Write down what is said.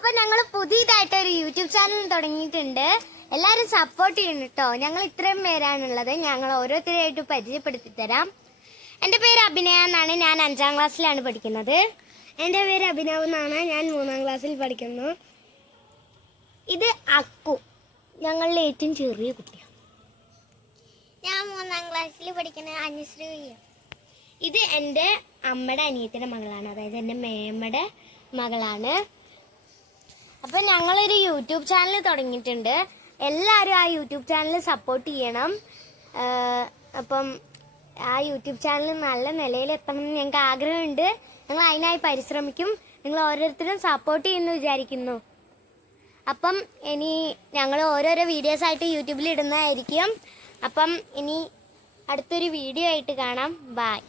അപ്പൊ ഞങ്ങൾ പുതിയതായിട്ട് ഒരു യൂട്യൂബ് ചാനൽ തുടങ്ങിയിട്ടുണ്ട്. എല്ലാരും സപ്പോർട്ട് ചെയ്യണം കേട്ടോ ഞങ്ങൾ ഇത്രയും പേരാണുള്ളത്. ഞങ്ങൾ ഓരോരുത്തരെയായിട്ട് പരിചയപ്പെടുത്തി തരാം. എന്റെ പേര് അഭിനയ എന്നാണ്. ഞാൻ അഞ്ചാം ക്ലാസ്സിലാണ് പഠിക്കുന്നത്. എന്റെ പേര് അഭിനവ് എന്നാണ്. ഞാൻ മൂന്നാം ക്ലാസ്സിൽ പഠിക്കുന്നു. ഇത് അക്കു. ഞങ്ങളുടെ ഏറ്റവും ചെറിയ കുട്ടിയാണ്. ഞാൻ മൂന്നാം ക്ലാസ്സിൽ പഠിക്കുന്ന അനുശ്രീ ഇത് എന്റെ അമ്മയുടെ അനിയത്തിന്റെ മകളാണ്. അതായത് എന്റെ മേമ്മയുടെ മകളാണ്. അപ്പം ഞങ്ങളൊരു യൂട്യൂബ് ചാനൽ തുടങ്ങിയിട്ടുണ്ട്. എല്ലാവരും ആ യൂട്യൂബ് ചാനൽ സപ്പോർട്ട് ചെയ്യണം. അപ്പം ആ യൂട്യൂബ് ചാനൽ നല്ല നിലയിലെത്തണം എന്ന് ഞങ്ങൾക്ക് ആഗ്രഹമുണ്ട്. ഞങ്ങൾ അതിനായി പരിശ്രമിക്കും. നിങ്ങൾ ഓരോരുത്തരും സപ്പോർട്ട് ചെയ്യുന്നു വിചാരിക്കുന്നു. അപ്പം ഇനി ഞങ്ങൾ ഓരോരോ വീഡിയോസ് ആയിട്ട് യൂട്യൂബിൽ ഇടുന്നതായിരിക്കും. അപ്പം ഇനി അടുത്തൊരു വീഡിയോ ആയിട്ട് കാണാം. ബായ്